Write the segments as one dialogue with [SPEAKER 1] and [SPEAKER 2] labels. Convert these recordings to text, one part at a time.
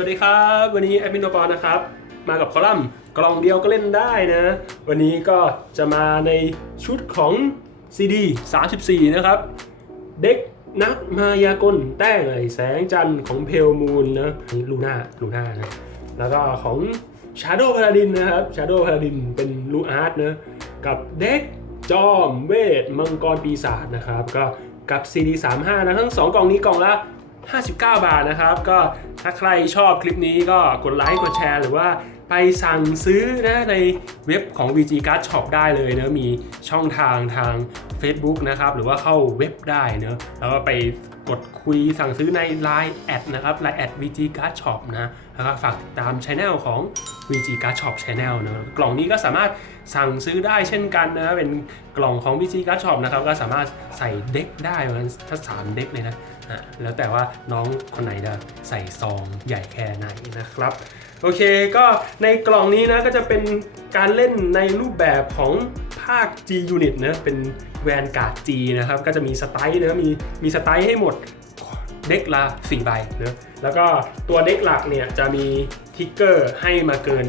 [SPEAKER 1] สวัสดีครับ วันนี้แอดมินโอปอนะครับ มากับคอลัมน์กล่องเดียวก็เล่นได้นะ วันนี้ก็จะมาในชุดของ CD 34 นะครับ เด็กนักมายากลแต้งไอแสงจันทร์ของเพลมูนนะนี่ลูน่าลูน่านะแล้วก็ของ Shadow Paladin นะครับ Shadow Paladin เป็นลูอาร์ตนะกับเด็กจอมเวทมังกรปีศาจนะครับ ก็กับ CD 35นะทั้ง 2 กล่องนี้กล่องละ 59 บาทนะครับ ก็ถ้าใครชอบคลิปนี้ก็กดไลค์กดแชร์หรือว่าไปสั่งซื้อนะในเว็บของ VG Card Shop ได้เลยนะมีช่องทางทาง Facebook นะครับ หรือว่าเข้าเว็บได้เนะแล้วก็ไปกดคุยสั่งซื้อใน Line แอดนะครับ Line แอด VG Card Shop นะแล้วก็ฝากติดตามช anel ของ VG Card Shop Channel นะกล่องนี้ก็สามารถสั่งซื้อได้เช่นกันนะเป็นกล่องของ VG Card Shop นะครับ ก็สามารถใส่เด็กได้ประมาณถ้าสามเด็กเลยนะะแล้วแต่ว่าน้องคนไหนจะใส่ซองใหญ่แค่ไหนนะครับ โอเคก็ในกล่องนี้นะก็จะเป็นการเล่นในรูปแบบของภาค G Unit นะเป็นแวนการ์ด G นะครับก็จะมีสไตล์นะมีมีสไตล์ให้หมดเด็กละ4ใบนะแล้วก็ตัวเด็กหลักเนี่ยจะมีทิกเกอร์ให้มาเกิน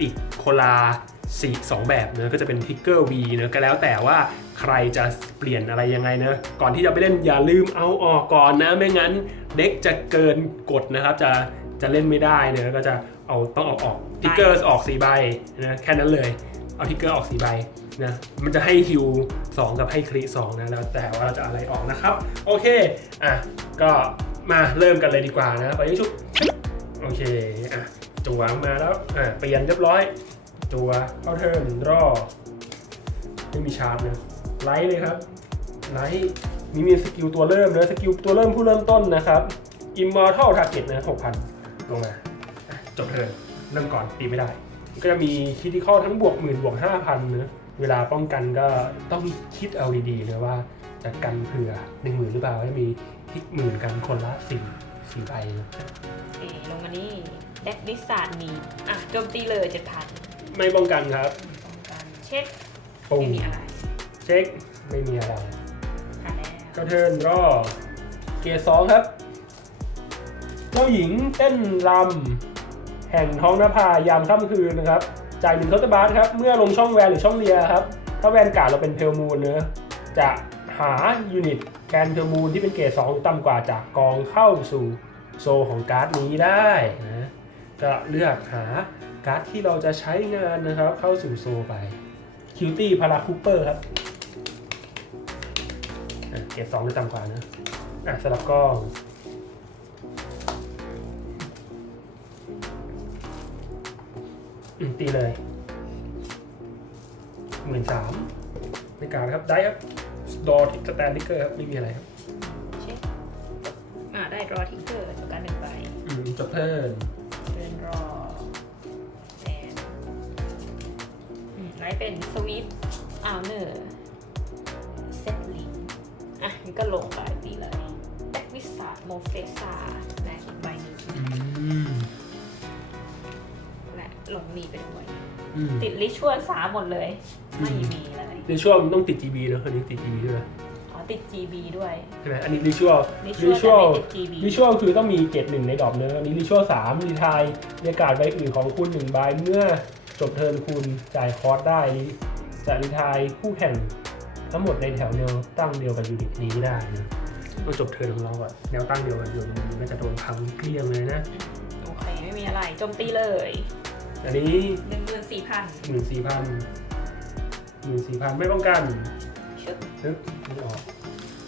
[SPEAKER 1] อีกคนละสี่สองแบบเนะก็จะเป็นทิกเกอร์ V เนะก็แล้วแต่ว่า ใครจะเปลี่ยนอะไรยังไงนะก่อนที่จะไปเล่นอย่าลืมเอาออกก่อนนะ ไม่งั้นเด็กจะเกินกฎนะครับจะจะเล่นไม่ได้เนะก็จะเอาต้องเอาออกทิกเกอร์ออก4ใบนะแค่นั้นเลยเอาทิกเกอร์ออก4ใบนะมันจะให้ฮิว2กับให้คริ2นะแล้วแต่ว่าเราจะอะไรออกนะครับ โอเคอะก็มาเริ่มกันเลยดีกว่านะไปยิ่งชุบโอเคอะจัวมาแล้วอะเปลี่ยนเรียบร้อย จัวเข้าเทิร์นรอไม่มีชาร์จนะ ไลท์เลยครับไลท์มีมีสกิลตัวเริ่มนะสกิลตัวเริ่มผู้เริ่มต้นนะครับ Immortal Target นะ6,000ลงมาอะจบเทิร์นเริ่มก่อนตีไม่ได้ ก็จะมีคิด i ค a l ทั้งบวกหมื่นบวก5,000นะเวลาป้องกันก็ต้องคิดเอาดีๆนะว่าจะกันเผื่อ1 0,000หรือเปล่าจะมีทิกหมื่นกันคนละ4 4ใบนะ
[SPEAKER 2] เอลงมานี่แดกดิสาดมีอะโจมตีเลยเจ็ดพัน
[SPEAKER 1] ไม่ป้องกันครับ
[SPEAKER 2] ป้องกันเช็ค
[SPEAKER 1] ปุ่
[SPEAKER 2] ไม่
[SPEAKER 1] ม
[SPEAKER 2] มีอะไร
[SPEAKER 1] เช็คไม่มีอะไร
[SPEAKER 2] ผ่านแล้ว
[SPEAKER 1] ก็เทิร์นรอเกียร์สองครับ เจ้าหญิงเต้นรำแห่งท้องนภายามค่ำคืนนะครับ จ่ายหนึ่งคาร์บาสครับ เมื่อลงช่องแวนหรือช่องเรียครับ ถ้าแวนการ์ดเราเป็นเพลมูนเนะจะหายูนิตแกนเพลมูนที่เป็นเกรดสองต่ำกว่าจากกองเข้าสู่โซของการ์ดนี้ได้นะก็เลือกหาการ์ดที่เราจะใช้งานนะครับ เข้าสู่โซไปคิวตี้พาราคูเปอร์ครับอะ เกรดสองหรือต่ำกว่านะอะสลับกล้องอืมตีเลยหมื่นสามในการครับ ได้ครับดอทิกสแตนดิเกอร์ครับ ไม่มีอะไรครับ
[SPEAKER 2] เช็คอะได้รอทิกเกอร์จากการหนึ่งใบ
[SPEAKER 1] อืมจบเทิร์น
[SPEAKER 2] เดินรอแอนอืมไลท์เป็นสวีปอาวเนอร์เซตลิง อะนี่ก็ลงไปตีเลยแดกวิสาโมเฟสาและอีกใบหนึง
[SPEAKER 1] อืม
[SPEAKER 2] และลงมีไปด้วย
[SPEAKER 1] อืม
[SPEAKER 2] ติดลิชวลสามหมดเลย ไม่มีเลย
[SPEAKER 1] ในช่วงมันต้องติด GB นะอันนี้ติด GB ด้วย
[SPEAKER 2] อ๋อติด GB ด้วย
[SPEAKER 1] ใช่ไหมอันนี้ Ritual
[SPEAKER 2] Ritual แต่ไม่ติด GB
[SPEAKER 1] Ritual คือต้องมีเกรดหนึ่งในดอกเนื้ออันนี้ Ritual สามรีทายเรียกการ์ดใบอื่นของคุณหนึ่งใบเมื่อจบเทิร์นคุณจ่ายคอร์สได้จะรีทายคู่แข่ง ทั้งหมดในแถวแนวตั้งเดียวกับยูนิตนี้ได้นะต้องจบเทิร์นของเราอะแนวตั้งเดียวกันอยู่มันก็จะโดนพังเกลี้ยงเลยนะ
[SPEAKER 2] โอเค ไม่มีอะไรโจมตีเลย
[SPEAKER 1] อันนี้
[SPEAKER 2] หนึ่งหมื่นสี่พัน
[SPEAKER 1] หมื่นสี่พันหมื่นสี่พันไม่ป้องกัน
[SPEAKER 2] ชึบ
[SPEAKER 1] นึกไม่ออก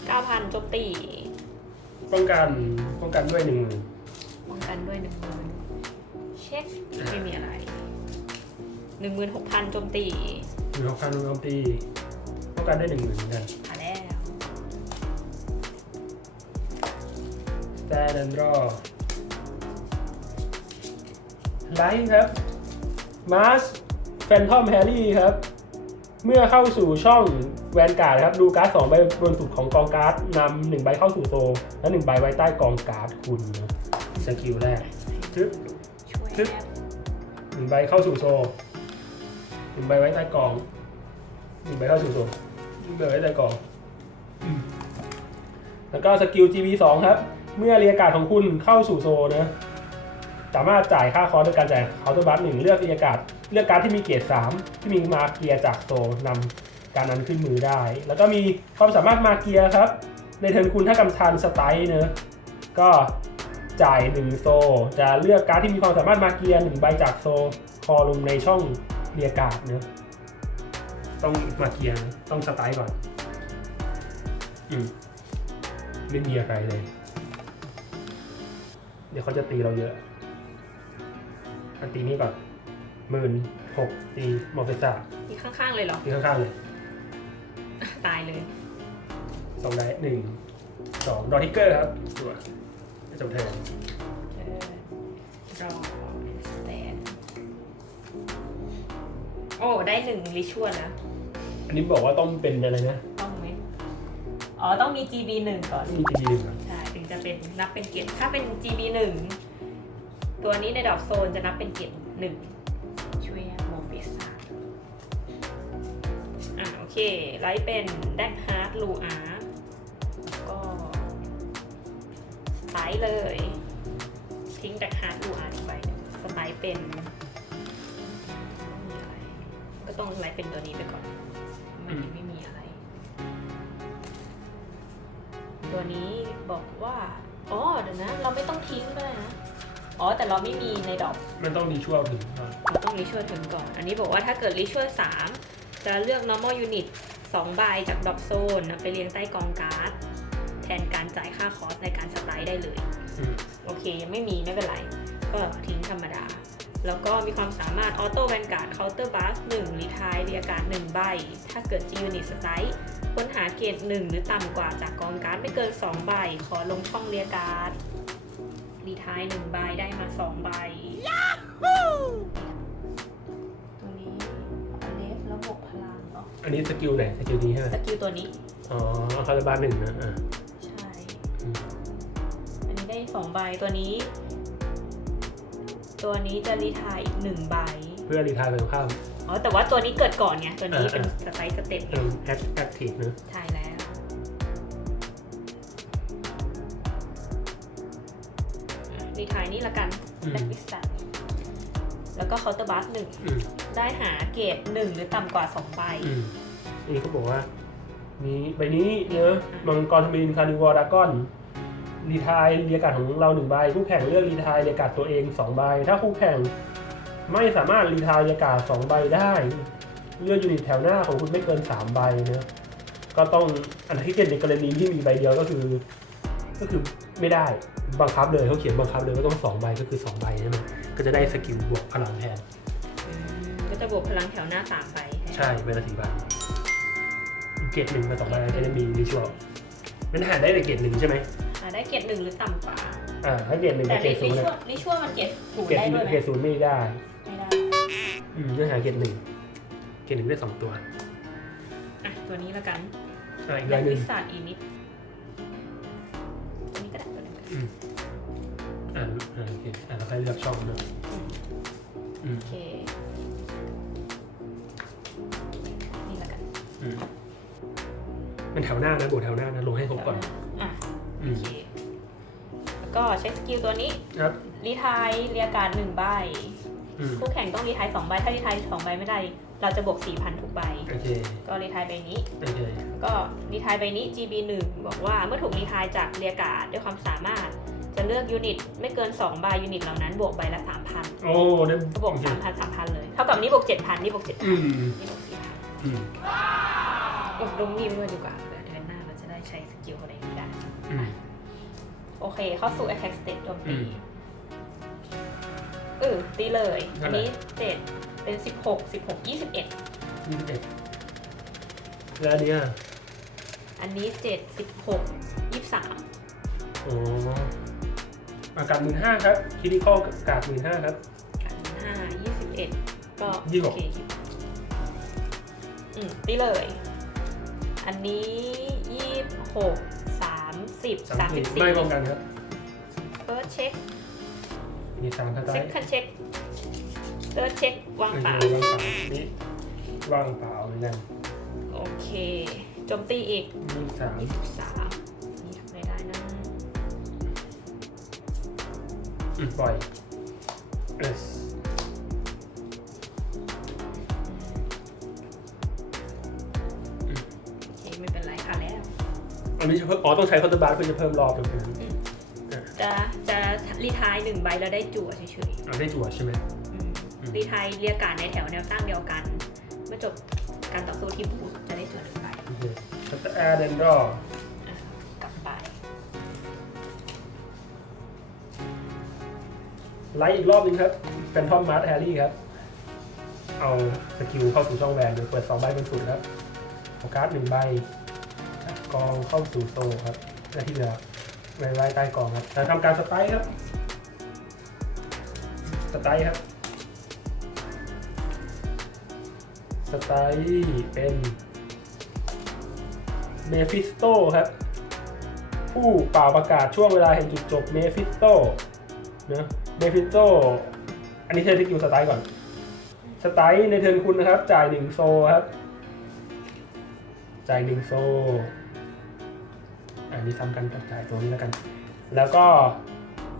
[SPEAKER 2] เก้าพันโจมตี
[SPEAKER 1] ป้องกันป้องกันด้วยหนึ่งหมื่น
[SPEAKER 2] ป้องกันด้วยหนึ่งหมื่นเช็คไม่มีอะไรหนึ่งหมื่นหกพันโจมตี
[SPEAKER 1] หมื่นหกพันโจมตีป้อง กันได้หนึ่งหมื่นเหมือนกัน
[SPEAKER 2] ผ่านแล้ว
[SPEAKER 1] แต่ดันรอไลท์ครับมาสแฟนทอมแฮร์รี่ครับ เมื่อเข้าสู่ช่องแวนการ์ดครับ ดูการ์ดสองใบบนสุดของกองการ์ดนำหนึ่งใบเข้าสู่โซลและหนึ่งใบไว้ใต้กองการ์ดคุณนะสกิลแรกทึบ
[SPEAKER 2] ช่วย
[SPEAKER 1] ชึบหนึ่งใบเข้าสู่โซลหนึ่งใบไว้ใต้กองหนึ่งใบเข้าสู่โซ ลหนึ่งใบไว้ใต้กองอืมแล้วก็สกิล GB 2 ครับ เมื่อเรียกการ์ดของคุณเข้าสู่โซนะสามารถจ่ายค่าคอร์สด้วยการจ่ายเคาน์เตอร์บัสหนึ่งเลือกเรียกาศเลือกการดที่มีเกียรติ3ที่มีมาเกียร์จากโซนำการนั้นขึ้นมือได้ แล้วก็มีความสามารถมาเกียร์ครับ ในเทิร์นคุณถ้ากำชันสไตล์เนอะก็จ่าย1โซ จะเลือกการดที่มีความสามารถมาเกียร์หนึ่งใบจากโซคอลงในช่องเรียกาศเนอะ ต้องมาเกียร์นะต้องสไตล์ก่อน อืมไม่มีอะไรเลย เดี๋ยวเขาจะตีเราเยอะอันตีนี้ก่อนหมื่นหกตีมอร์เฟซ่า
[SPEAKER 2] นี่ข้างๆเลยเหรอ
[SPEAKER 1] ตีข้างๆเลย
[SPEAKER 2] ตายเลย
[SPEAKER 1] สองได้หนึ่งสองดอทิกเกอร์ครับตัวจบเทิร์น
[SPEAKER 2] เออรอ โอ้ได้หนึ่งริชวลนะ
[SPEAKER 1] อันนี้บอกว่าต้องเป็นอะไรนะ
[SPEAKER 2] ต้องไหมอ๋อต้องมี GB หนึ่งก่อน
[SPEAKER 1] มีจีดีก่อน
[SPEAKER 2] ใช่ถึงจะเป็นนับเป็นเกียรติถ้าเป็น GB หนึ่งตัวนี้ในดอกโซนจะนับเป็นเกียรติหนึ่งช่วยโมฟิสาอะโอเคไลท์เป็นแดกฮาร์ดลูอาร์ก็สไตล์เลย ทิ้งแดกฮาร์ดลูอาร์ไปหนึ่งสไตล์เป็นมีอะไรก็ ต้องไลท์เป็นตัวนี้ไปก่อน มันไม่มีอะไร ตัวนี้บอกว่า อ๋อเดี๋ยวนะ เราไม่ต้องทิ้งก็ได้นะ อ๋อแต่เราไม่มีในดอก
[SPEAKER 1] มันต้องดีชั่วถึงก่อน
[SPEAKER 2] เราต้องรีชวลถึงก่อน อันนี้บอกว่าถ้าเกิดรีชวล3จะเลือก normal unit 2 ใบจากดอกโซนนำไปเรียงใต้กองการ์ดแทนการจ่ายค่าคอร์สในการสไลด์ได้เลย
[SPEAKER 1] อืม
[SPEAKER 2] โอเค ยังไม่มีไม่เป็นไร ก็ทิ้งธรรมดา แล้วก็มีความสามารถออโต้แวนการ์ดเคาน์เตอร์บัสหนึ่งรีทายเรียการ์ดหนึ่งใบ ถ้าเกิดจียูนิตสไตล์ค้นหาเกรดหนึ่งหรือต่ำกว่าจากกองการ์ดไม่เกิน 2 ใบ ขอลงช่องเรียการ์ดรีทายหนึ่งใบได้มา 2 ใบตัวนี้อเลสระบบพลังเนาะ
[SPEAKER 1] อันนี้สกิลไหนสกิลนี้ใช่ไหม
[SPEAKER 2] สกิลตัวนี้
[SPEAKER 1] อ๋อคาราบาลหนึ่งนะอ่า
[SPEAKER 2] ใช่
[SPEAKER 1] อืม
[SPEAKER 2] อันนี้ได้สองใบตัวนี้ ตัวนี้จะรีทายอีกหนึ่งใบ
[SPEAKER 1] เพื่อรีทายไปข้าม
[SPEAKER 2] อ๋อแต่ว่าตัวนี้เกิดก่อนไงตัวนี้
[SPEAKER 1] อ่า
[SPEAKER 2] เป็นสไตล์สเต็ปไง
[SPEAKER 1] เติมแอคแอคทีฟนะ
[SPEAKER 2] ใช่แล้ว รีทายนี่ละกัน
[SPEAKER 1] อืม
[SPEAKER 2] แบ็กวิสตัแล้วก็เคาน์เตอร์บัสหนึ่ง
[SPEAKER 1] อืม
[SPEAKER 2] ได้หาเกรดหนึ่งหรือต่ำกว่าสองใบ
[SPEAKER 1] อืมอันนี้เขาบอกว่ามีใบนี้เนอะมังกรทมินคาร์นิวอร์ดากอน รีทายเรียกการดของเราหนึ่งใบคู่แข่งเลือกรีทายเรียกการดตัวเองสองใบ ถ้าคู่แข่งไม่สามารถรีทายเรียกการดสองใบได้ เลือกยูนิตแถวหน้าของคุณไม่เกินสามใบเนอะก็ต้องอันที่เกิดในกรณีที่มีใบเดียวก็คือ ก็คือไม่ได้บังคับเลยเขาเขียนบังคับเลยว่าต้องสองใบก็คือสองใบใช่ไหมก็จะได้สกิลบวกพลังแทน
[SPEAKER 2] อืมก็จะบวกพลังแถวหน้าสามใบ
[SPEAKER 1] ใช่เวลาสี่ใบเกรดหนึ่งกับสองใบจะได้มีริชวลมันหาได้แต่เกรดหนึ่งใช่ไหม
[SPEAKER 2] หา ได้เกรดหนึ่งหรือต่ำกว่า
[SPEAKER 1] อ่าถ้าเกรดหนึ่ง
[SPEAKER 2] แต่
[SPEAKER 1] กับเกร
[SPEAKER 2] ริ
[SPEAKER 1] ด
[SPEAKER 2] ช
[SPEAKER 1] ศูนย์
[SPEAKER 2] ว
[SPEAKER 1] เนี่ย
[SPEAKER 2] ลริชวลมันเกรดศูนย์
[SPEAKER 1] เกรด
[SPEAKER 2] ได้ด้วยไหม
[SPEAKER 1] เกรดศูนย์ไม่ได้
[SPEAKER 2] ไม่ได้
[SPEAKER 1] อืมต้องหาเกรดหนึ่งเกรดหนึ่งได้สองตัว
[SPEAKER 2] อะ ตัวนี้ละกัน
[SPEAKER 1] อ่าอีก
[SPEAKER 2] แบ
[SPEAKER 1] ใบ
[SPEAKER 2] บ
[SPEAKER 1] หนึ่
[SPEAKER 2] วิ
[SPEAKER 1] ง
[SPEAKER 2] สาดอีนิดตัวนี้ก็ได้ตัวนี้ก็ได้
[SPEAKER 1] อืมอ่าอ่าโอเคอ่าเราค่อยเลือกช่องเนอะอืม
[SPEAKER 2] โอเค นี่ละกัน
[SPEAKER 1] อืมมันแถวหน้านะบวกแถวหน้านะลงให้ครบก่อน
[SPEAKER 2] อะ
[SPEAKER 1] อื
[SPEAKER 2] โอ
[SPEAKER 1] ม
[SPEAKER 2] เคแล้ว ก็ใช้สกิลตัวนี้
[SPEAKER 1] ครับ
[SPEAKER 2] รีทายเรียการหนึ่งใบ
[SPEAKER 1] อืม
[SPEAKER 2] คู่แข่งต้องรีทายสองใบ ถ้ารีทายสองใบไม่ได้ เราจะบวกสี่พันทุกใบ
[SPEAKER 1] โอเค
[SPEAKER 2] ก็รีทายใบนี้
[SPEAKER 1] โอเค
[SPEAKER 2] ก็รีทายใบนี้ GB 1 บอกว่าเมื่อถูกรีทายจากเรียการ์ดด้วยความสามารถ จะเลือกยูนิตไม่เกิน2ใบยูนิตเหล่านั้นบวกใบละ 3,000
[SPEAKER 1] โอ้ได้
[SPEAKER 2] ก็บวก3,000 3,000 เลย เท่ากับนี้บวก7,000นี่บวก
[SPEAKER 1] อืม
[SPEAKER 2] 7,000นี่บวก4,000
[SPEAKER 1] อืม
[SPEAKER 2] อบรมนิ่มด้วยดีกว่าเผื่อเดือนหน้าเรา เค เข้าสู่ attack state โจม
[SPEAKER 1] อื
[SPEAKER 2] ตี
[SPEAKER 1] ม
[SPEAKER 2] เออตีเลย
[SPEAKER 1] เท่า
[SPEAKER 2] อัน
[SPEAKER 1] ไหร่
[SPEAKER 2] นี้7เป็น16 16 21
[SPEAKER 1] ยี่สิบเอ็ดแล้วอันเนี้ย
[SPEAKER 2] อันนี้7 16 23
[SPEAKER 1] อ๋ออากาศหมื่นห้าครับคิดิคอลอากาศหมื่นห้าครับ
[SPEAKER 2] กันห้ายี่สิบเอ็ดก็
[SPEAKER 1] ยี่สิบหก
[SPEAKER 2] โอเคอืมตีเลย อันนี้ยี่สิบหก สามสิบสามสิบสี่
[SPEAKER 1] ไม่ป้องกันครับ
[SPEAKER 2] เฟิร์สเช็ค
[SPEAKER 1] มีสามสไต
[SPEAKER 2] เซ็
[SPEAKER 1] ล์
[SPEAKER 2] คันเช็คเฟิร์สเช็ควาง
[SPEAKER 1] เออ
[SPEAKER 2] เปล่า
[SPEAKER 1] ว่างเปล่านี่ว่างเปล่าเหมือนกัน
[SPEAKER 2] โอเคโจมตีอีก
[SPEAKER 1] มีสาม
[SPEAKER 2] ยี่สิบสามนี่ทำไม่ได้นะ
[SPEAKER 1] อืมปล่อยเนนี้จะเพิ่มอ๋อต้องใช้คอนเทอร์บาร์เพื่อจะเพิ่มรอบตรงนี้
[SPEAKER 2] จะจะรีไทายหนึ่งใบแล้วได้จั่วเฉย
[SPEAKER 1] เอาได้จั่วใช่ไหม
[SPEAKER 2] ๆอืมรีไทายเรียกการดในแถวแนวตั้งเดียวกัน เมื่อจบการต่อสู้ที่บูธจะได้จั่วหนึ่งใบ
[SPEAKER 1] โอเคชัตเตอร์แอร์เดนดอ
[SPEAKER 2] อะกลับไป
[SPEAKER 1] ไลท์อีกรอบนึงครับเป็นทอมมาร์ทแฮร์รี่ครับ เอาสกิลเข้าสู่ช่องแวนโดยเปิดสองใบบนสุดครับโอการ์ดหนึ่งใบ กองเข้าสู่โซครับและที่เหลือไว้ไว้ใต้กองครับจะทำการสไตล์ครับ สไตล์ครับ สไตล์เป็นเมฟิสโตครับ ผู้เป่าประกาศช่วงเวลาแห่งจุดจบเมฟิสโตนะเมฟิสโตอันนี้ใช้สกิลสไตล์ก่อน สไตล์ในเทิร์นคุณนะครับ จ่ายหนึ่งโซครับ จ่ายหนึ่งโซ อันนี้ซ้ำกันกับจ่ายตัวนี้แล้วกัน แล้วก็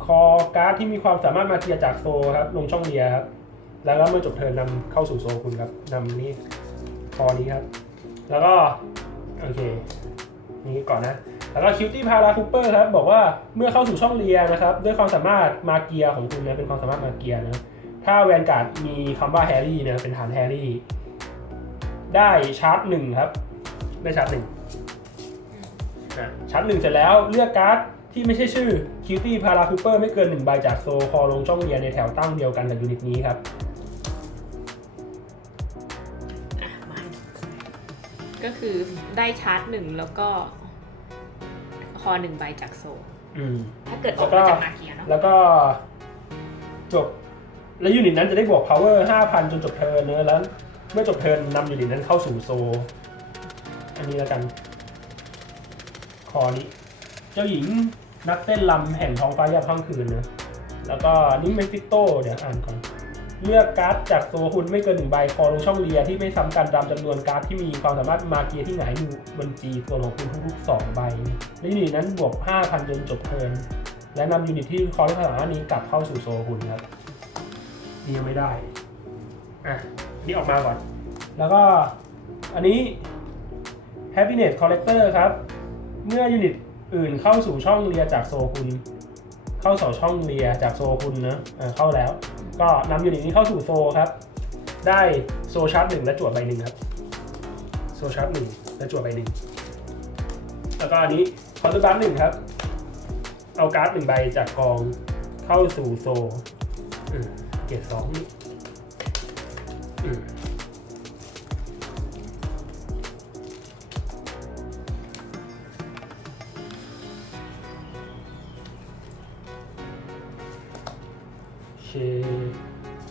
[SPEAKER 1] คอการ์ดที่มีความสามารถมาเกียร์จากโซครับลงช่องเลียครับแล้วก็เมื่อจบเทิร์นนำเข้าสู่โซคุณครับนำนี่คอนี้ครับ แล้วก็โอเคนี่ก่อนนะ แล้วก็คิวตี้พาราคูเปอร์ครับบอกว่าเมื่อเข้าสู่ช่องเลียนะครับ ด้วยความสามารถมาเกียร์ของคุณนะเป็นความสามารถมาเกียร์นะถ้าแวนการ์ดมีคำว่าแฮร์รี่นะเป็นฐานแฮร์รี่ได้ชาร์จหนึ่งครับ ได้ชาร์จหนึ่ง ชาร์จหนึ่งเสร็จแล้วเลือกการ์ดที่ไม่ใช่ชื่อคิวตี้พาราคูเปอร์ไม่เกินหนึ่งใบจากโซคอลงช่องเลียร์ในแถวตั้งเดียวกันกับยูนิตนี้ครับ
[SPEAKER 2] อะมาก็คือได้ชาร์จหนึ่งแล้วก็ คอหนึ่งใบจากโซ
[SPEAKER 1] อืม
[SPEAKER 2] ถ้าเกิดออกมาจากมาเกียเนาะ
[SPEAKER 1] แล้วก็จบ แล้วยูนิตนั้นจะได้บวก power 5,000 จนจบเทิร์นเนอะแล้ว เมื่อจบเทิร์นนำยูนิตนั้นเข้าสู่โซ อันนี้แล้วกันค อนี้เจ้าหญิงนักเต้นลำแห่งท้องฟ้ายามค่ำคืนนะ แล้วก็นิเมฟิโตเดี๋ยวอ่านก่อนเลือกการ์ดจากโซคุณไม่เกินหนึ่งใบคอลงช่องเลียที่ไม่ซ้ำกันตามจำนวนการ์ดที่มีความสามารถมาเกียที่หงายอยู่บนจีตัวของคุณทุกๆสองใบและยูนิตนั้นบวก 5,000จนจบเทิร์นและนำยูนิตที่คอร์สถานะนี้กลับเข้าสู่โซคุณครับนี่ยังไม่ได้ อะ นี่ออกมาก่อน แล้วก็อันนี้ Happiness Collector ครับ เมื่อยูนิตอื่นเข้าสู่ช่องเรียจากโซคุณ เข้าสู่ช่องเรียจากโซคุณนะเข้าแล้ว ก็นำยูนิตนี้เข้าสู่โซครับ ได้โซชาร์จหนึ่งและจวดใบหนึ่งครับ โซชาร์จหนึ่งและจวดใบหนึ่งแล้วก็อันนี้คอนเทอร์บัสหนึ่งครับ เอาการ์ดหนึ่งใบจากกองเข้าสู่โซเกรดสองนี่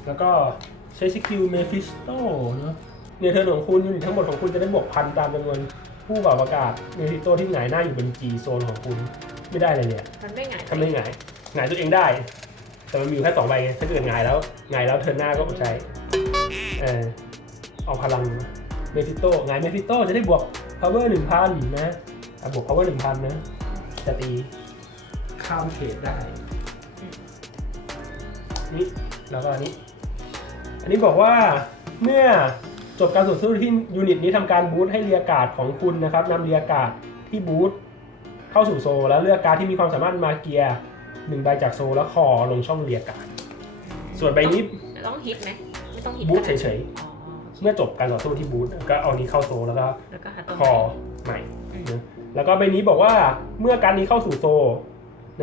[SPEAKER 1] แล้วก็ใช้สกิลเมฟิสโตเนาะในเทิร์นของคุณยูนิตทั้งหมดของคุณจะได้บวกพันตามจำนวนผู้เป่าประกาศเมฟิสโตที่หงายหน้าอยู่บนจีโซนของคุณไม่ได้เลยเนี่ย
[SPEAKER 2] มันไม่ไงาย
[SPEAKER 1] ทำไม่หงายหงายตัวเองได้ แต่มันมีอยู่แค่สองใบไงถ้าเกิดหงายแล้วหงายแล้วเทิร์นหน้าก็อดใช้เออเอาพลังเมฟิโตหงายเมฟิโตจะได้บวก power หนึ่งพันนะอะบวก power หนึ่งพันนะจะตีข้ามเขตได้ นี่แล้วก็อันนี้ อันนี้บอกว่าเมื่อจบการต่อสู้ที่ยูนิตนี้ทำการบูทให้เรียกาศของคุณนะครับนำเรียกาศที่บูทเข้าสู่โซลแล้วเลือกการดที่มีความสามารถมาเกียร์หนึ่งใบจากโซลแล้วคอลงช่องเรียกการดส่วนใบนี้
[SPEAKER 2] ต้องฮิตไหมไม่ต้องฮิต
[SPEAKER 1] บูท
[SPEAKER 2] ก็
[SPEAKER 1] เฉ
[SPEAKER 2] ได้
[SPEAKER 1] ย
[SPEAKER 2] อ๋อ
[SPEAKER 1] ๆเมื่อจบการต่อสู้ที่บูทก็เอานี้เข้าโซลแล้วก็
[SPEAKER 2] แล้วก็หาตัว
[SPEAKER 1] คอใหม่
[SPEAKER 2] อืม
[SPEAKER 1] นะแล้วก็ใบนี้บอกว่าเมื่อการดนี้เข้าสู่โซล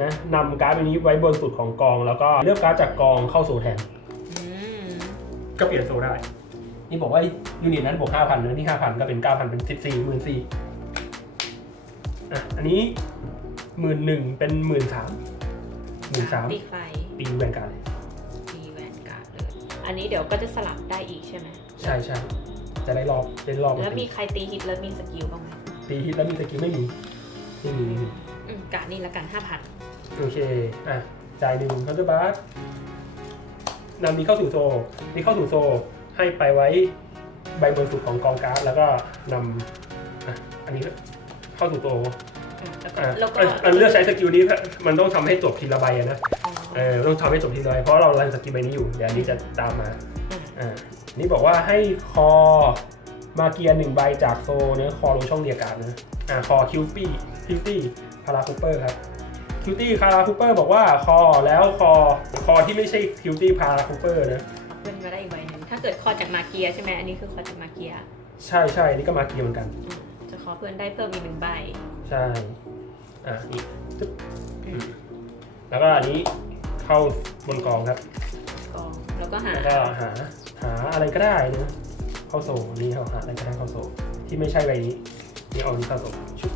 [SPEAKER 1] นะนำการดใบนี้ไว้บนสุดของกอง แล้วก็เลือกการดจากกองเข้าโซลแทน
[SPEAKER 2] อืม
[SPEAKER 1] ก็เปลี่ยนโซลได้ นี่บอกว่ายูนิตนั้นบวก5,000เนอะนี่5,000 ก็เป็น 9,000 เป็น 14 1 4 0 0อะอันนี้หมื่นหนึ่งเป็นหมื่นสามหมื่นสาม
[SPEAKER 2] ตีไฟ
[SPEAKER 1] ตีแวนการ์ด
[SPEAKER 2] ตีแวนการ์ดเลย อันนี้เดี๋ยวก็จะสลับได้อีกใช่ไหม
[SPEAKER 1] ใช่ใช่จะได้รอบได้รอบ
[SPEAKER 2] แล้วมีใครตีฮิตแล้วมีสกิลบ้างไหม
[SPEAKER 1] ตีฮิตแล้วมีสกิลไม่มีไม่มีไม่มี
[SPEAKER 2] อืมการ์ดนี่ละกันห้าพัน
[SPEAKER 1] โอเค อะ จ่ายหนึ่งคาน์เตอร์บาร์นำนี้เข้าสู่โซลนี้เข้าสู่โซลให้ไปไว้ใบบนสุดของกองการ์ดแล้วก็นำอะอันนี้เข้าสู่โซล
[SPEAKER 2] แล้วก็
[SPEAKER 1] อะ
[SPEAKER 2] แล้วก็
[SPEAKER 1] อันอันเลือกใช้สกิลนี้มันต้องทำให้จบทีละใบอะนะ
[SPEAKER 2] อ๋อ
[SPEAKER 1] เออต้องทำให้จบทีเลยเพราะเรากำลังสกิปใบนี้อยู่ เดี๋ยวอันนี้จะตามมา
[SPEAKER 2] อืม
[SPEAKER 1] อ่า นี่บอกว่าให้คอมาเกียร์หนึ่งใบจากโซเนื้อคอลงช่องเรียกการดนะ อ่า คอคิวปี้คิวตี้พาราคูเปอร์ครับ คิวตี้คาราคูเปอร์บอกว่าคอแล้วคอคอที่ไม่ใช่คิวตี้พาราคูเปอร์นะ
[SPEAKER 2] เอาเพื่อนมาได้อีกใบหนึ่งถ้าเกิดคอจากมาเกียใช่ไหมอันนี้คือคอจากมาเกีย
[SPEAKER 1] ใช่ใช่นี่ก็มาเกียร์เหมือนกัน
[SPEAKER 2] อืมจะขอเพื่อนได้เพิ่มอีกหนึ่งใบ
[SPEAKER 1] ใช่ อ่านี่จึ๊บอืมแล้วก็อันนี้เข้าบนกองครับ
[SPEAKER 2] กองแล้วก็หา
[SPEAKER 1] แล้วก็หาหาอะไรก็ได้นะเข้าโซ่อันนี้เขาหาอะไรก็ได้เข้าโซ่ที่ไม่ใช่ใบนี้นี่เอานี้เข้าโซ่ชุบ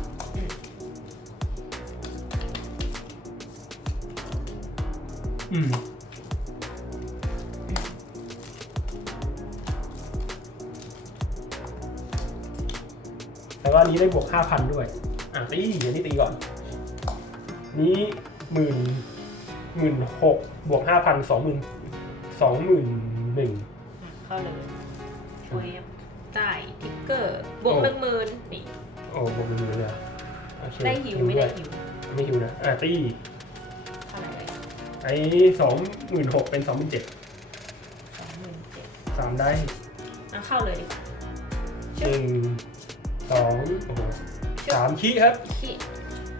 [SPEAKER 1] อืมแล้วก็อันนี้ได้บวกห้าพันด้วย อะตีเดี๋ยวนี้ตีก่อน นี้หมื่นหมื่นหกบวกห้าพันสองหมื่นสองหมื่นหนึ่ง
[SPEAKER 2] อะเข้าเลยช่วยได้ทิกเกอร์ บวก
[SPEAKER 1] โอ้
[SPEAKER 2] หนึ่งหมื่นนี่
[SPEAKER 1] โอ้บวกหนึ่งหมื่นเลยอะโอเค
[SPEAKER 2] ได้ฮิวไม่ได้ฮิว
[SPEAKER 1] ไม่ฮิวนะ อะตี
[SPEAKER 2] อะไรเลย
[SPEAKER 1] ไอ้สองหมื่นหกเป็นสองหมื่นเจ็ด
[SPEAKER 2] สองหมื่นเจ็ด
[SPEAKER 1] สามได้
[SPEAKER 2] อะเข้าเลยดีกว่า
[SPEAKER 1] หนึ่งสองโอ้โหสามคีครับ
[SPEAKER 2] ขี้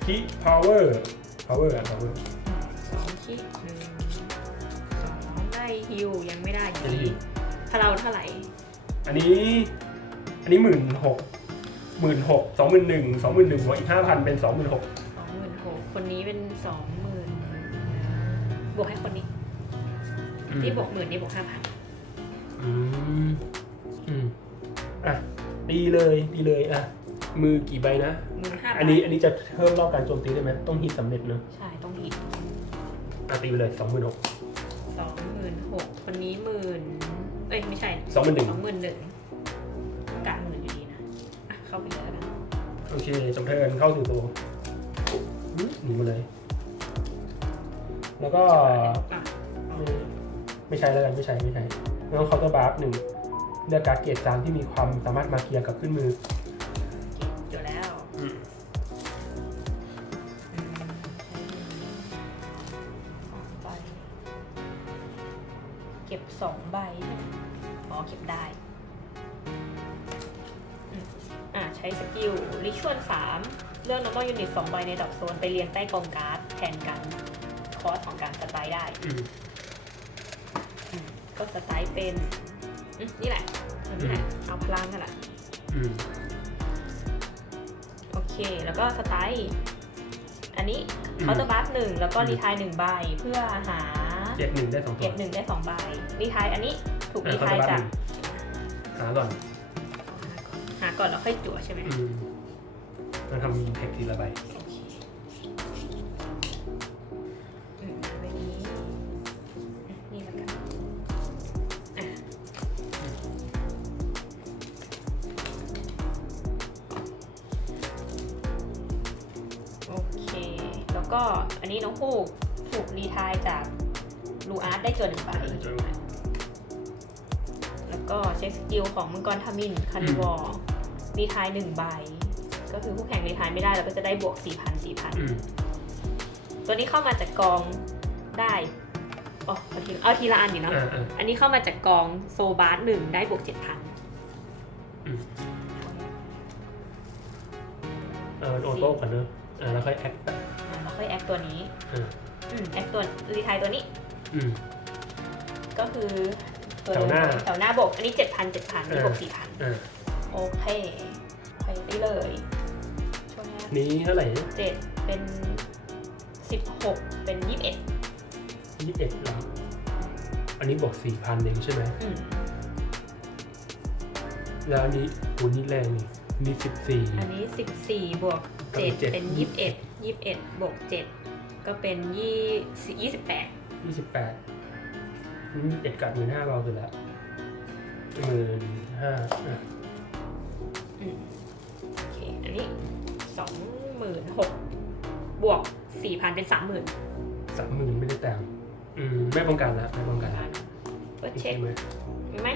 [SPEAKER 1] คี power power อะ power
[SPEAKER 2] สองขี้หนึ่งสองได้ฮิวยังไม่ได้อยู่
[SPEAKER 1] ไม่ได้
[SPEAKER 2] ดี
[SPEAKER 1] ฮิว
[SPEAKER 2] ถ้าเราเท่าไหร่
[SPEAKER 1] อันนี้ อันนี้หมื่นหกหมื่นหกสองหมื่นหนึ่งสองหมื่นหนึ่งบวกอีกห้าพันเป็นสองหมื่นหก
[SPEAKER 2] สองหมื่นหกคนนี้เป็นสองหมื่น บวกให้คนนี้ นี่บวกหมื่นนี่บวกห้าพัน
[SPEAKER 1] อืมอืมอะตีเลยตีเลยอะมือกี่ใบนะ
[SPEAKER 2] หมื่นห้า
[SPEAKER 1] อันนี้อันนี้จะเพิ่มรอบการโจมตีได้ไหมต้องฮิตสำเร็จเนอะ
[SPEAKER 2] ใช่ต้องอีก
[SPEAKER 1] อะตีไปเลยสองหมื่นหก
[SPEAKER 2] สองหมื่นหกคนนี้หมื่นเอ้ยไม่ใช่
[SPEAKER 1] สองหมื่นหนึ่ง
[SPEAKER 2] สองหมื่นหนึ่งกะหมื่นอยู่ดีนะอะเข้าไปเลยแล้วกัน
[SPEAKER 1] โอเคจำเทินเข้าสู่ตัวอืมหนีมาเลย แล้วก็ไม่ใช้แล้วกันไม่ใช้ไม่ใช้แล้วเคาน์เตอร์บาร์หนึ่งเลือกการ์ดเกรดสามที่มีความสามารถมาเกียร์กับขึ้นมือ
[SPEAKER 2] อเคจบแล้วเก็บสองใบใช่ไหมอเก็บได้อืมอะใช้สกิลริชวลสามเลือก normal unit สองใบในดอกโซนไปเรียงใต้กองการ์ดแทนกัน ล์ได้
[SPEAKER 1] อืม
[SPEAKER 2] อืมก็สไตล์เป็นอืมนี่แหละนี่แหละ เอาพลังกันแหละ
[SPEAKER 1] อืม
[SPEAKER 2] โอเค แล้วก็สไตล์อันนี้เคาน์เตอร์บัสหนึ่งแล้วก็รีทายหนึ่งใบเพื่อหา
[SPEAKER 1] เจ็ดหนึ่งได้สองตั
[SPEAKER 2] เก็
[SPEAKER 1] ว
[SPEAKER 2] บหนึ่งได้สองใบรีทายอันนี้ถูก
[SPEAKER 1] อ่า
[SPEAKER 2] รี
[SPEAKER 1] เคาน์
[SPEAKER 2] ทา
[SPEAKER 1] เต
[SPEAKER 2] ย
[SPEAKER 1] อร์บาร์ห
[SPEAKER 2] จาก
[SPEAKER 1] นึ่งหาก่อน
[SPEAKER 2] หาก่อนแล้วค่อยจั่วใช่ไหม
[SPEAKER 1] อืมมันทำแพ็กทีละใบ
[SPEAKER 2] ของมังกรทามินคานิวอร์รีทายหนึ่งใบ ก็คือผู้แข่งรีทายไม่ได้เราก็จะได้บวก4,000
[SPEAKER 1] อืม
[SPEAKER 2] 4,000ตัวนี้เข้ามาจากกองได้อ๋อเอาทีเอาทีละอันอยู่เนาะ
[SPEAKER 1] อ่าอ่า
[SPEAKER 2] อันนี้เข้ามาจากกองโซบาร์หนึ่งได้บวก7,000
[SPEAKER 1] อืมเออโอโต้ก่อนเนอะอ่าแล้วค่อยแอคไป
[SPEAKER 2] อะแล้วค่อยแอคตัวนี้
[SPEAKER 1] อ่า
[SPEAKER 2] อืมแอคตัวรีทายตัวนี้
[SPEAKER 1] อืม
[SPEAKER 2] ก็คือ ตัว
[SPEAKER 1] แถวหน้า
[SPEAKER 2] แถวหน้าบวกอันนี้7,000 7,000นี่บวก4,000
[SPEAKER 1] อ่า
[SPEAKER 2] โอเคไปได้เลยช่วงนี้
[SPEAKER 1] นี้เท่าไหร่
[SPEAKER 2] เจ็ดเป็นสิบหกเป็นยี่สิบเอ็ด
[SPEAKER 1] ยี่สิบเอ็ดหรออันนี้บอกสี่พันเองใช่ไหม
[SPEAKER 2] อืม
[SPEAKER 1] แล้วอันนี้โหนี่แรงนี่นี่สิบสี่
[SPEAKER 2] อันนี้สิบสี่บวก
[SPEAKER 1] ก็
[SPEAKER 2] เจ็ด
[SPEAKER 1] เป็นเจ็ด
[SPEAKER 2] เป็นยี่สิบเอ็ดยี่สิบเอ็ดบวกเจ็ดก็เป็นยี่ยี่สิบแปด
[SPEAKER 1] ยี่สิบแปดนี่ เอ็ดกัดหมื่นห้าเบาสุดแล้วหมื่นห้าอะ
[SPEAKER 2] อืมโอเค อันนี้สองหมื่นหกบวกสี่พันเป็นสามหมื่น
[SPEAKER 1] สามหมื่นไม่ได้แต่งอืมไม่ป้องกันละไม่ป้องกันละ
[SPEAKER 2] เปิดเช็ค
[SPEAKER 1] ไหม
[SPEAKER 2] มีไหม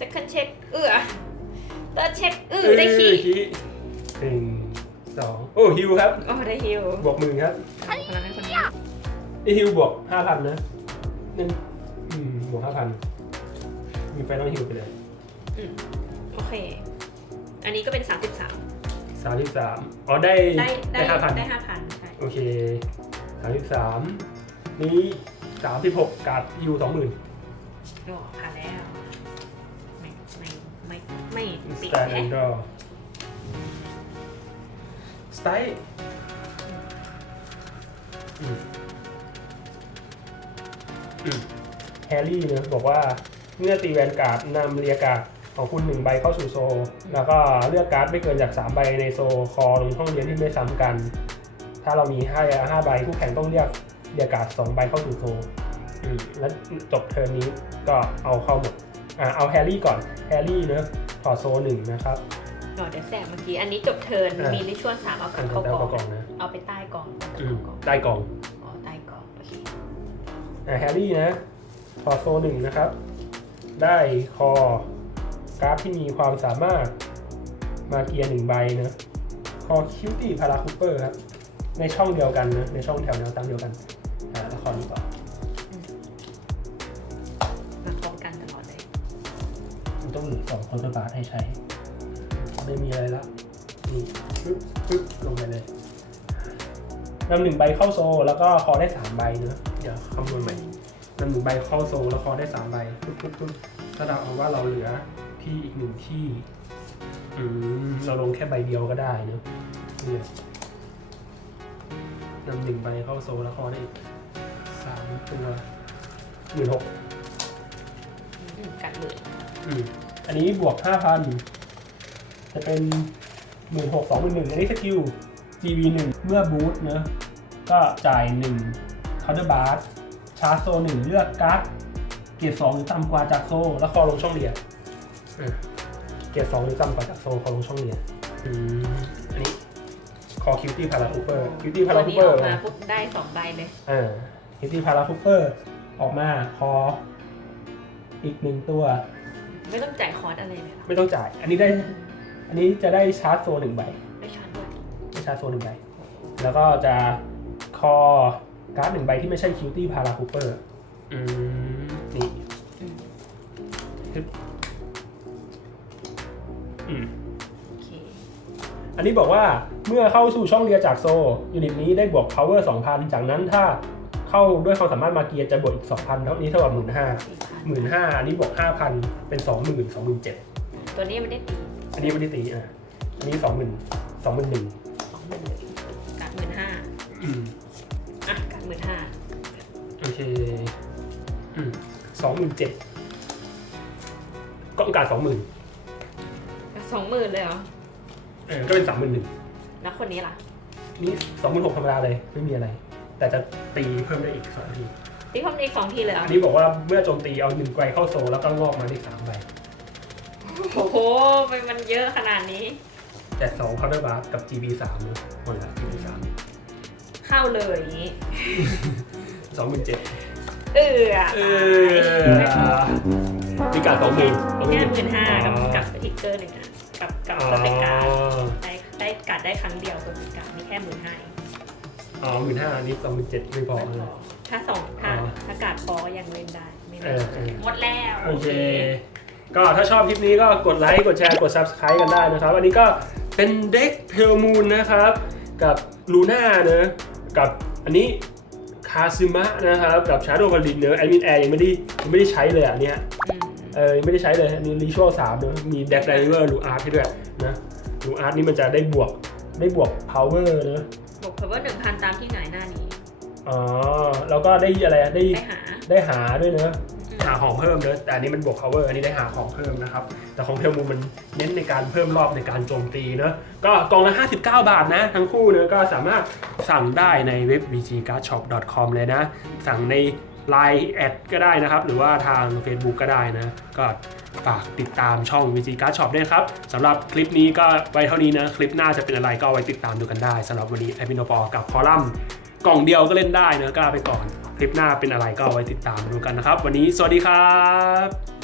[SPEAKER 2] second เช็คเออ third เช็คเออได้คี
[SPEAKER 1] เออขี้หนึ่งสองโอ้ฮิวครับ
[SPEAKER 2] โอ้ได้ฮิว
[SPEAKER 1] บวกหมื่นครับ
[SPEAKER 2] พลังให้คนนี้
[SPEAKER 1] ไอฮิวบวกห้าพันนะนั่นอืมบ วกห้าพันมีไฟนอลฮิวไปเลย
[SPEAKER 2] อืมโอเค อันนี้ก็เป็น 33
[SPEAKER 1] สามสิบสามอ๋อได้
[SPEAKER 2] ได้ได้
[SPEAKER 1] ได้ห้าพัน
[SPEAKER 2] ได้ห้าพันใช่
[SPEAKER 1] โอเคสามสิบสามนี้สามสิบหกการ์ดฮิวสองหมื่น
[SPEAKER 2] โอ้ผ่านแล้ว ไม่ไม่ไม่ไม่
[SPEAKER 1] ส
[SPEAKER 2] ปิด
[SPEAKER 1] แตน
[SPEAKER 2] แฮะ
[SPEAKER 1] ด์ดอสไตล์อืมอืม แฮร์รี่เนี่ยบอกว่าเมื่อตีแวนการ์ดนำเรียการ์ดของคุณหนึ่งใบเข้าสู่โซลแล้วก็เลือกการ์ดไม่เกินจากสามใบในโซลคอลงช่องเรียนที่ไม่ซ้ำกัน ถ้าเรามีห้าห้าใบคู่แข่งต้องเรียกเรียการ์ดสองใบเข้าสู่โซลอืมแล้วจบเทอร์นนี้ก็เอาเข้าหมดอ่าเอาแฮร์รี่ก่อนแฮร์รี่เนอะถอดโซลหนึ่งนะครับ
[SPEAKER 2] หน่อเดี๋ยวแสบเมื่อกี้ อันนี้จบเทิร์น
[SPEAKER 1] อะ
[SPEAKER 2] มีริชวลสามเอาก
[SPEAKER 1] อั
[SPEAKER 2] ลั
[SPEAKER 1] น
[SPEAKER 2] บ
[SPEAKER 1] เข้า
[SPEAKER 2] เข้าก
[SPEAKER 1] ก
[SPEAKER 2] ก
[SPEAKER 1] อ
[SPEAKER 2] องง
[SPEAKER 1] นะ
[SPEAKER 2] เอาไปใต้กอง
[SPEAKER 1] อืม
[SPEAKER 2] กอง
[SPEAKER 1] ได้กอง
[SPEAKER 2] อ๋อใต้กองโอเค
[SPEAKER 1] อ่าแฮร์รี่นะ ถอดโซลหนึ่งนะครับ ได้คอการ์ดที่มีความสามารถมาเกียร์หนึ่งใบนะคอคิวตี้พาราคูเปอร์ครับในช่องเดียวกันนะในช่องแถวแนวตั้งเดียวกันอ่าละครนี้ต่อ
[SPEAKER 2] มาพร้อมกันตลอดเลย
[SPEAKER 1] มันต้องเหลือสองคอนเทอร์บาร์ให้ใช้ ไม่มีอะไรละนี่ปึ๊บปึ๊บลงไปเลยนำหนึ่งใบเข้าโซลแล้วก็คอได้สามใบเนอะเดี๋ยวคำนวณใหม่ นำหนึ่งใบเข้าโซลแล้วคอได้สามใบปึ๊บปึ๊บปึ๊บถ้าเราเอาว่าเราเหลือที่อีกหนึ่งที่อืมเราลงแค่ใบเดียวก็ได้เนอะนี่เลยนำหนึ่งใบเข้าโซลแล้วคอได้อีกสามตัวหมื่นหก
[SPEAKER 2] อืมกัดเลย
[SPEAKER 1] อืมอันนี้บวกห้าพันจะเป็นหมื่นหกสองหมื่นหนึ่งอันนี้สกิล GV หนึ่งเมื่อบูทเนอะก็จ่ายหนึ่งเคาน์เตอร์บาร์ชาร์จโซหนึ่งเลือกการ์ดเกียร์สองหรือต่ำกว่าจากโซ แล้วคอลงช่องเรียนอะเกียร์สองหรือต่ำกว่าจากโซคอลงช่องเรียนอืมอันนี้คอคิวตี้พาราคูเปอร์คิวตี้พา
[SPEAKER 2] ตั
[SPEAKER 1] ราวคู
[SPEAKER 2] นี้
[SPEAKER 1] เปอ
[SPEAKER 2] อ
[SPEAKER 1] ร์
[SPEAKER 2] อกมาปุ๊บได้สองใบเลย
[SPEAKER 1] อ่าคิวตี้พาราคูเปอร์ออกมาคออีกหนึ่งตัว
[SPEAKER 2] ไม่ต้องจ่ายคอร์สอะไรเลยเหรอ
[SPEAKER 1] ไม่ต้องจ่าย อันนี้ได้ อันนี้จะได้ชาร์จโซนหนึ่งใบ
[SPEAKER 2] ไม่ชาร์จด้วย
[SPEAKER 1] ได้ชาร์จโซนหนึ่งใบแล้วก็จะคอ การ์ดหนึ่งใบที่ไม่ใช่คิวตี้พาราคูเปอร์อืมนี่
[SPEAKER 2] อืม
[SPEAKER 1] อืม
[SPEAKER 2] โอเค
[SPEAKER 1] อันนี้บอกว่าเมื่อเข้าสู่ช่องเรียจากโซยูนิตนี้ได้บวก power 2,000 จากนั้นถ้าเข้าด้วยความสามารถมาเกียร์จะบวกอีก 2,000เท่านี้เท่ากับ15,000
[SPEAKER 2] สี่พัน
[SPEAKER 1] 15,000อันนี้บวก5,000 เป็น 20,000 27,000
[SPEAKER 2] ตัวนี้ไม่ได้ตี
[SPEAKER 1] อันนี้ไม่ได้ตีอะอันนี้ 20,000 21,000
[SPEAKER 2] สองหมื่นเลยกัดหมื่นห้า
[SPEAKER 1] อืม สองหมื่นเจ็ดก็ต้องการสองหมื่น
[SPEAKER 2] สองหมื่นเลยเหรอ
[SPEAKER 1] เออก็เป็นสามหมื่นหนึ่ง
[SPEAKER 2] แล้วคนนี้ล่ะ
[SPEAKER 1] นี่สองหมื่นหกธรรมดาเลยไม่มีอะไร แต่จะตีเพิ่มได้อีกสองที
[SPEAKER 2] ตีเพิ่มอีกสองทีเลยเหร
[SPEAKER 1] อั
[SPEAKER 2] อะ
[SPEAKER 1] นนี้บอกว่าเมื่อโจมตีเอาหนึ่งไกลเข้าโซลแล้วก็งอกมาได้สามใบ
[SPEAKER 2] โอ้โหมันมันเยอะขนาดนี้
[SPEAKER 1] แต่สองเคาน์เตอร์บาร์กับ GB สามเนอะหมดละ GB สาม
[SPEAKER 2] เข้าเลยอย่างนี้
[SPEAKER 1] สองหมื่นเจ็ด
[SPEAKER 2] เออ
[SPEAKER 1] เออมีการสองหมื่น
[SPEAKER 2] มีแค่หมื่นห้ากับกับสติ๊กเกอร์หนึ่งอะกับกับ
[SPEAKER 1] อ๋อ
[SPEAKER 2] สเปกการ์ดได้ได้กัดได้ครั้งเดียวตัวสเปกการ์ดมีแค่หมื่นห้า
[SPEAKER 1] อ๋อหมื่นห้าอันนี้สองหมื่นเจ็ดไม่พอเลย
[SPEAKER 2] ถ้าสองถ้า
[SPEAKER 1] อ๋อ
[SPEAKER 2] ถ้ากาดพอยังเล่นได้ไม่
[SPEAKER 1] เอ
[SPEAKER 2] ได้
[SPEAKER 1] อเออ
[SPEAKER 2] หมดแล้ว
[SPEAKER 1] โอเค ก็ถ้าชอบคลิปนี้ก็กดไลค์ กดแชร์ กด Subscribe กันได้นะครับ อันนี้ก็เป็นเด็กเทลมูนนะครับ กับลูน่าเนะกับอันนี้ คาซึมะนะครับกับชาร์โดพาลินเนอะแอดมินแอร์ยังไม่ได้ยังไม่ได้ใช้เลยอะเนี้ย
[SPEAKER 2] อืม
[SPEAKER 1] เออยังไม่ได้ใช้เลยอันนี้รีชวลสามเนอะมีเด็กไดเวอร์ลูอาร์ตให้ด้วยนะลูอาร์ตนี่มันจะได้บวกได้บวก power เนอะ
[SPEAKER 2] บวกเพราะว่าหนึ่งพันตามที่ไหนหน้านี้
[SPEAKER 1] อ๋อแล้วก็ได้อะไรอะได้
[SPEAKER 2] ไปหา
[SPEAKER 1] ได้หาด้วยเนอะ
[SPEAKER 2] อืม
[SPEAKER 1] หาของเพิ่มเนอะแต่อันนี้มันบวก power อันนี้ได้หาของเพิ่มนะครับ แต่ของเทลมูมันเน้นในการเพิ่มรอบในการโจมตีเนอะก็กล่องละ 59 บาทนะ ทั้งคู่เนอะก็สามารถสั่งได้ในเว็บ vgcardshop.com เลยนะ สั่งใน Line แอดก็ได้นะครับ หรือว่าทาง Facebook ก็ได้นะ ก็ฝากติดตามช่อง VG Card Shop ด้วยครับสำหรับคลิปนี้ก็ไว้เท่านี้นะ คลิปหน้าจะเป็นอะไรก็ไว้ติดตามดูกันได้สำหรับวันนี้ไอพิโนปอกับคอลัมน์กล่องเดียวก็เล่นได้เนอะก็ลาไปก่อน คลิปหน้าเป็นอะไรก็ไว้ติดตามดูกันนะครับ วันนี้สวัสดีครับ